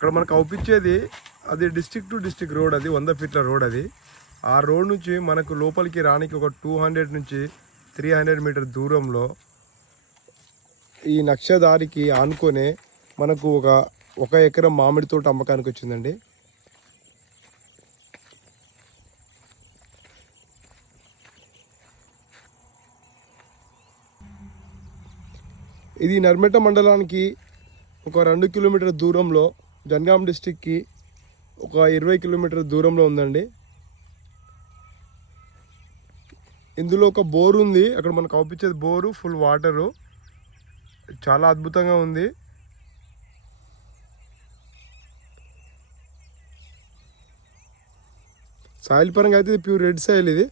ఇక్కడ మనకు అవుపించేది అది డిస్టిక్ టు డిస్టిక్ రోడ్ అది వంద ఫీట్ల రోడ్ అది. ఆ రోడ్ నుంచి మనకు లోపలికి రానికి ఒక టూ హండ్రెడ్ నుంచి త్రీ హండ్రెడ్ మీటర్ దూరంలో ఈ నక్షదారికి ఆనుకొనే మనకు ఒక ఒక ఎకరం మామిడి తోట అమ్మకానికి వచ్చిందండి. ఇది నర్మెట మండలానికి ఒక రెండు కిలోమీటర్ దూరంలో జనగాం డిస్టిక్కి ఒక ఇరవై కిలోమీటర్ దూరంలో ఉందండి. ఇందులో ఒక బోర్ ఉంది. అక్కడ మనకు అవుపించేది బోరు ఫుల్ వాటరు. చాలా అద్భుతంగా ఉంది. సాయిల్ పరంగా అయితే ఇది ప్యూర్ రెడ్ సాయిల్ ఇది.